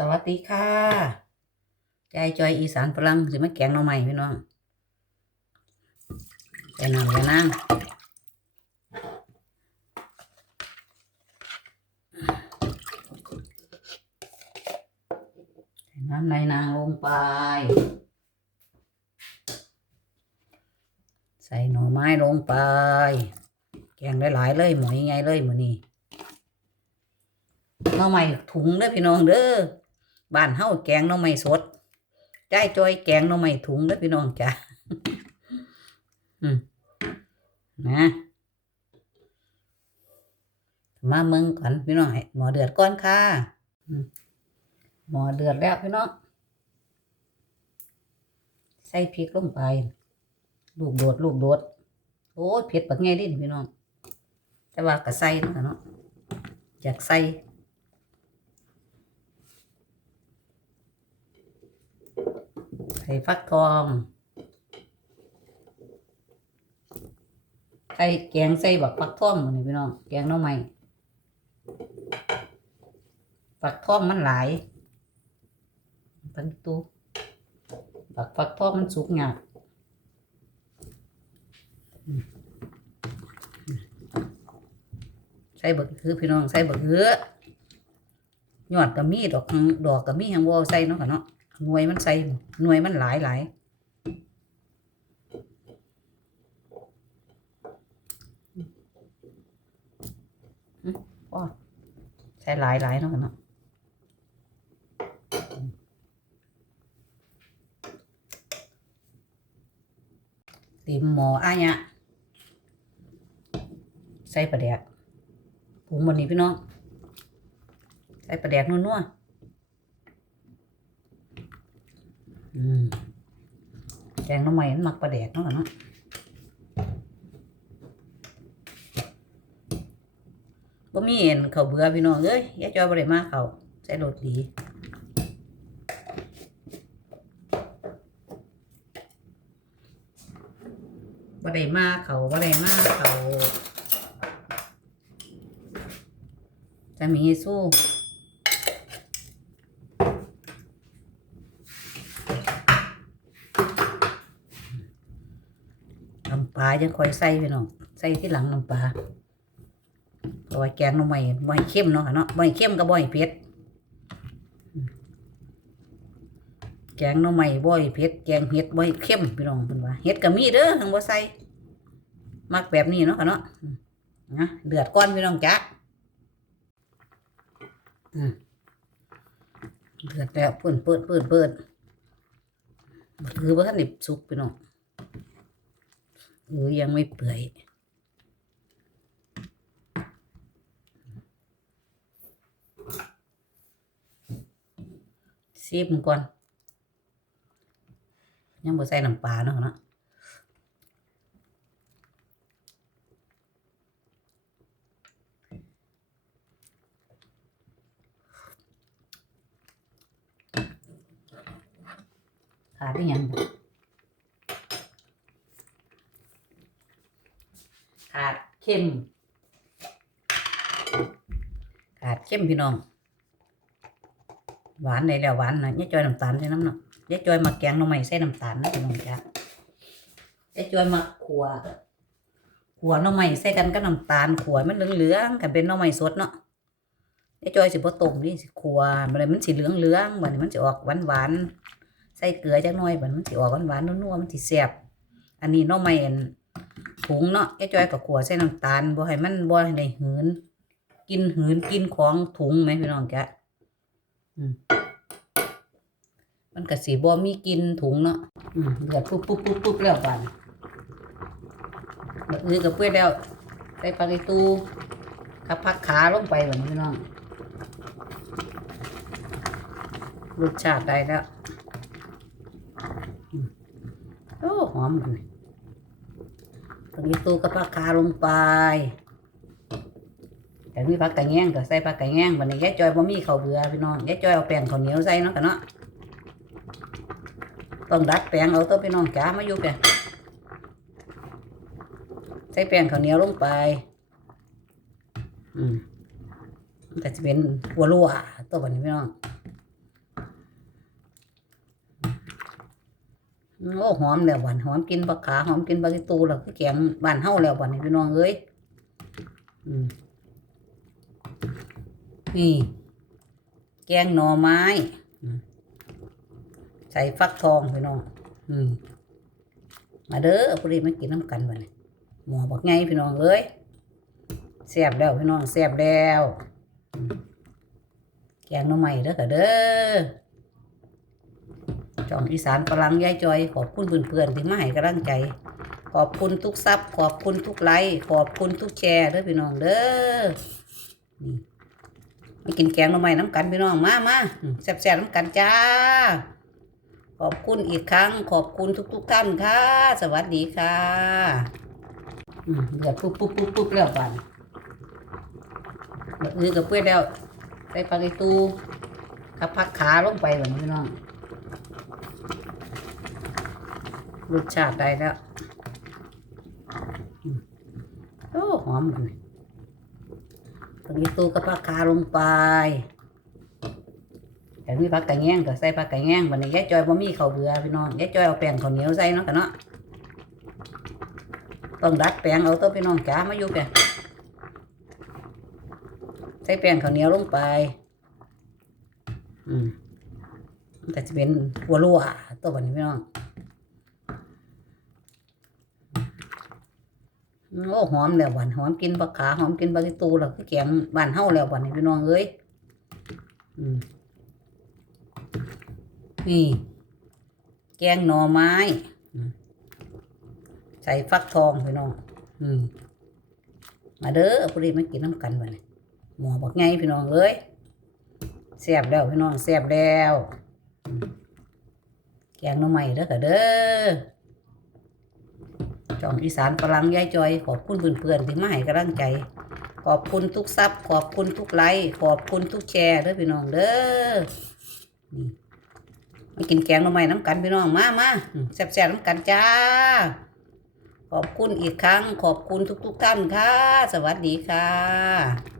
สวัสดีค่ะใจจอยอีสานพลังสิมาแกงหน่อใหม่พี่น้องใส่น้ำใส่นางน้ำในนางลงไป ใส่หน่อไม้ลงไป แกงได้หลายๆเลยหมอยไงเลยมือนี้หน่อไม้ถุงเด้อพี่น้องเด้อ บ้านเฮาแกงน่อไม้สดได้จอยแกงน่อไม้ถุงเด้อพี่น้องจ้ะอืมนะมาเมืองก่อนพี่น้องให้หมอเดือดก่อนค่ะหมอเดือดแล้วพี่น้องใส่พริกลงไป ลูกโดดลูกโดดโอ้ยเผ็ดปักไงดิพี่น้อง แต่ว่าก็ใส่นะเนาะอยากใส่ ใส่ฟักทอง ใส่แกงใส่บักฟักทองมันนี่พี่น้อง แกงน้องใหม่ฟักทองมันหลายตั้งตู้บักฟักทองมันสุกยากใส่บักคือพี่น้องใส่บักเหือยอดก็มีดอกดอกก็มีหังวัวใส่เนาะค่ะเนาะ หน่วยมันใส่หน่วยมันหลายหลายอืมว้าใส่หลายหลายเนาะเนาะตีมหมออะเนี่ยใส่ปลาแดกปรุงบนนี้พี่น้อง ใส่ปลาแดกนัวๆ อืม แกงน้ำใหม่มันมักปลาแดกเนาะเนาะบ่มีเห็นเขาเบื่อพี่น้องเอ้ยยาจอยบ่ได้มาเขาใส่โดดดีบ่ได้มาเขาบ่ได้มาเขาจะมีสู้ น้ำปลาจะคอยใส่พี่น้องใส่ที่หลังน้ำปลาเพราะว่าแกงน้ำใหม่บ่ให้เข้มเนาะเนาะบ่ให้เข้มกับบ่ให้เผ็ดแกงน้ำใหม่บ่ให้เผ็ดแกงเห็ดบ่ให้เข้มพี่น้องเพิ่นว่าเห็ดก็มีเด้อทั้งบ่ใส่มักแบบนี้เนาะค่ะเนาะนะเดือดก้อนพี่น้องจ้ะเดือดแล้วเปิดเปิดเปิดเปิดคือว่าท่านได้สุกพี่น้อง เออยังไม่เปื่อยซีบมันก่อน ยังบ่ใส่น้ำปลาเนาะเนาะขาดได้ยังบ่ขาด เข้มขาดเข้มพี่น้อง หวานได้แล้วหวานนะยายจอยน้ำตาลใส่น้ำเนาะยายจอยมาแกงหน่อไม้ใส่น้ำตาลนะพี่น้องจ้ะยายจอยมาขัวขัวหน่อไม้ใส่กันกับน้ำตาลขัวมันเหลืองๆกันเป็นหน่อไม้สดเนาะยายจอยสิบ่ต้มนี่สิขัวมันเลยมันสิเหลืองๆบัดนี้มันสิออกหวานๆใส่เกลือจักหน่อยบัดนี้มันสิออกหวานๆนัวๆมันสิแซ่บอันนี้หน่อไม้ อันถุงเนาะยายจอยกับขัวใส่น้ำตาลบ่ให้มันบ่ให้ได้หืน กินหืนกินของถุงไหมพี่น้องจ้ะอืมมันก็สีบ่มีกินถุงเนาะอืมเดือดปุ๊บปุ๊บปุ๊บปุ๊บแล้วบานแบบนี้ก็เปื่อยแล้วใส่ปลาในตู้กับผักขาลงไปแบบนี้น้องรสชาติได้แล้ว โอ้หอมเลย ปลาในตู้กับผักขาลงไปแต่มีผักไก่แง่งก็ใส่ผักไก่แง่งวันนี้ยายจอยบ่มีข้าวเบื่อพี่น้องยายจอยเอาแป้งข้าวเหนียวใส่เนาะกันเนาะต้องดัดแป้งเอาตัวพี่น้องจ๋ามาอยู่แกใส่แป้งข้าวเหนียวลงไป อืมมันก็จะเป็นหัวรัวตัวบัดนี้พี่น้อง โอ้หอมแล้ววันหอมกินบักขาหอมกินบักตูแล้วคือแกงบ้านเฮาแล้ววันนี้พี่น้องเอ้ยนี่ แกงหน่อไม้ใส่ฟักทองพี่น้องอืมาเด้อพอดีมากินน้ำกันวันนี้หมอบอกไงพี่น้องเอ้ยแซ่บแล้วพี่น้องแซ่บแล้วแกงหน่อไม้เด้อค่ะเด้อ จอมอีสานพลังยายจอย ขอบคุณเพื่อนๆที่มาให้กำลังใจ ขอบคุณทุกซับขอบคุณทุกไลค์ขอบคุณทุกแชร์เด้อพี่น้องเด้อนี่มากินแกงหน่อไม้น้ำกันพี่น้องมามาอืมแซ่บๆน้ำกันจ้า ขอบคุณอีกครั้ง ขอบคุณทุก ๆ ท่านค่ะ สวัสดีค่ะเดือดปุ๊บปุ๊บปุ๊บปุ๊บแล้วบันเดืออกับเพื่อนแล้วใส่ปลาไอตูกับพักขาลงไปแบบนี้พี่น้อง รสชาติได้แล้วโอ้หอมเลยตรงนี้ตู้กับผักคาลงไปแต่มีผักกระแยงก็ใส่ผักกระแยงวันนี้ยายจอยบ่มีข้าวเบื่อพี่น้องยายจอยเอาแป้งข้าวเหนียวใส่เนาะกันเนาะต้องดัดแป้งเอาตัวพี่น้องจ๋ามาอยู่แป้งใส่แป้งข้าวเหนียวลงไป อืมมันก็จะเป็นหัวรัวตัววันนี้พี่น้อง โอ้หอมแล้ววันหอมกินบักขาหอมกินบักตูแล้วคือแกงบ้านเฮาแล้ววันนี้พี่น้องเอ้ยนี่ แกงหน่อไม้ใส่ฟักทองพี่น้องอืมาเด้อพอดีมากินน้ำกันวันนี้หมอบอกไงพี่น้องเอ้ยแซ่บแล้วพี่น้องแซ่บแล้วแกงหน่อไม้เด้อค่ะเด้อ จอมอีสานพลังยายจอย ขอบคุณเพื่อนๆที่มาให้กำลังใจ ขอบคุณทุกซับขอบคุณทุกไลค์ขอบคุณทุกแชร์เด้อพี่น้องเด้อนี่มากินแกงหน่อไม้น้ำกันพี่น้องมามาแซ่บๆน้ำกันจ้า ขอบคุณอีกครั้ง ขอบคุณทุกๆท่านค่ะ สวัสดีค่ะ